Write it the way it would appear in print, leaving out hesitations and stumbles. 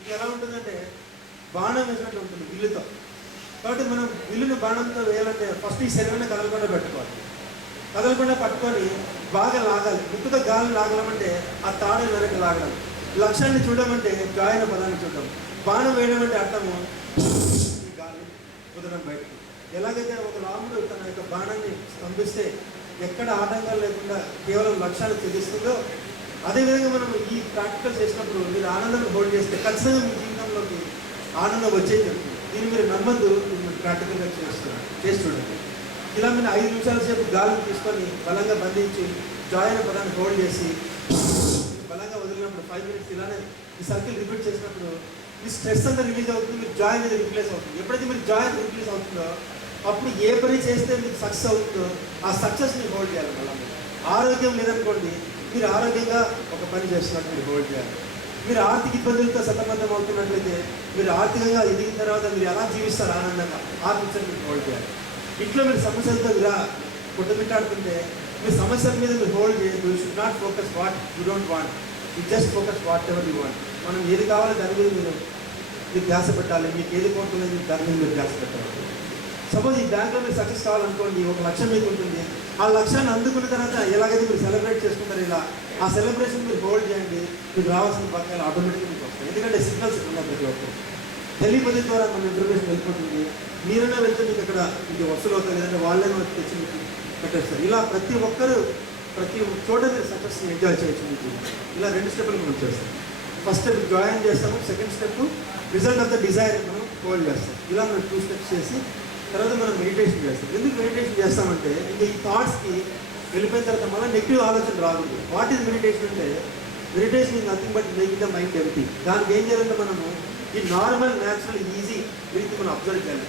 ఇది ఎలా ఉంటుందంటే బాణం వేసినట్టు ఉంటుంది విల్లుతో. కాబట్టి మనం విల్లును బాణంతో వేయాలంటే ఫస్ట్ ఈ శరీరాన్ని కదలకుండా పెట్టుకోవాలి. కదలకుండా పట్టుకొని బాగా లాగాలి. ముక్కుతో గాలిని లాగలమంటే ఆ తాడుని వెనక్కి లాగడం. లక్ష్యాన్ని చూడమంటే గాయన పదాన్ని చూడడం. బాణం వేయడం అంటే అర్థము ఈ గాలి కుదరడం బయటకు. ఎలాగైతే ఒక రాముడు తన యొక్క బాణాన్ని స్తంభిస్తే ఎక్కడ ఆటంకాలు లేకుండా కేవలం లక్ష్యాన్ని ఛేదిస్తుందో, అదేవిధంగా మనం ఈ ప్రాక్టికల్ చేసినప్పుడు మీరు ఆనందాన్ని హోల్డ్ చేస్తే ఖచ్చితంగా మీ జీవితంలోకి ఆనందం వచ్చేది జరుగుతుంది. దీన్ని మీరు నమ్మద్దు, మీరు ప్రాక్టికల్గా చేసి చూడండి. ఇలా మీరు 5 నిమిషాల సేపు గాలిని తీసుకొని బలంగా బంధించి జాయ్ అనే పదాన్ని హోల్డ్ చేసి బలంగా వదిలినప్పుడు 5 మినిట్స్ ఇలానే ఈ సర్కిల్ రిపీట్ చేసినప్పుడు మీ స్ట్రెస్ అంతా రిలీజ్ అవుతుంది, మీరు జాయ్ అనేది రిప్లేస్ అవుతుంది. ఎప్పుడైతే మీరు జాయ్ అనేది రిప్లేస్ అవుతుందో అప్పుడు ఏ పని చేస్తే మీకు సక్సెస్ అవుతుందో ఆ సక్సెస్ని హోల్డ్ చేయాలి. మళ్ళీ ఆరోగ్యం లేదనుకోండి, మీరు ఆరోగ్యంగా ఒక పని చేస్తున్నట్టు మీరు హోల్డ్ చేయాలి. మీరు ఆర్థిక ఇబ్బందులతో సతమతం అవుతున్నట్లయితే మీరు ఆర్థికంగా ఎదిగిన తర్వాత మీరు ఎలా జీవిస్తారు ఆనందంగా, ఆ పిక్చర్ మీరు హోల్డ్ చేయాలి. ఇంట్లో మీరు సమస్యలతో ఇలా కొట్టుమిట్టాడుతుంటే మీ సమస్యల మీద మీరు హోల్డ్ చేయదు. You should not focus what you don't want, you just focus what ever you want. మనం ఏది కావాలో దాని మీద మీరు ధ్యాస పెట్టాలి. మీకు ఏది కోరుతుందో దాని మీద మీరు ధ్యాస పెట్టాలి. సపోజ్ ఈ బ్యాంక్లో మీరు సక్సెస్ కావాలనుకోండి, ఒక లక్ష్యం మీకు ఉంటుంది. ఆ లక్ష్యాన్ని అందుకున్న తర్వాత ఎలాగైతే మీరు సెలబ్రేట్ చేసుకుంటారు, ఇలా ఆ సెలబ్రేషన్ మీరు హోల్డ్ చేయండి. మీకు రావాల్సిన పక్కన ఆటోమేటిక్గా మీకు వస్తాయి. ఎందుకంటే సిగ్నల్స్ ఉన్నాయి ప్రతి ఒక్కరు. టెలిపతి ద్వారా మన ఇన్ఫర్మేషన్ వెళ్ళిపోతుంది. మీరైనా వెళ్తే మీకు అక్కడ మీకు వసూలు అవుతాయి, లేదంటే వాళ్ళైనా వచ్చి తెచ్చి మీకు పెట్టేస్తారు. ఇలా ప్రతి ఒక్కరు ప్రతి చోట మీరు సక్సెస్ని ఎంజాయ్ చేయొచ్చు. మీకు ఇలా 2 స్టెప్పులు మనం చేస్తాం. ఫస్ట్ స్టెప్ జాయిన్ చేస్తాము, second step result of the desire మనం హోల్డ్ చేస్తాం. ఇలా మనం 2 స్టెప్స్ చేసి తర్వాత మనం మెడిటేషన్ చేస్తాం. ఎందుకు మెడిటేషన్ చేస్తామంటే ఇంకా ఈ థాట్స్కి వెళ్ళిపోయిన తర్వాత మళ్ళీ నెగిటివ్ ఆలోచన రాకూడదు. వాట్ ఈజ్ మెడిటేషన్ అంటే, meditation is nothing but making the mind empty. దానికి ఏం చేయాలంటే మనము ఈ నార్మల్ న్యాచురల్ ఈజీ బ్రీత్ మనం అబ్జర్వ్ చేయాలి.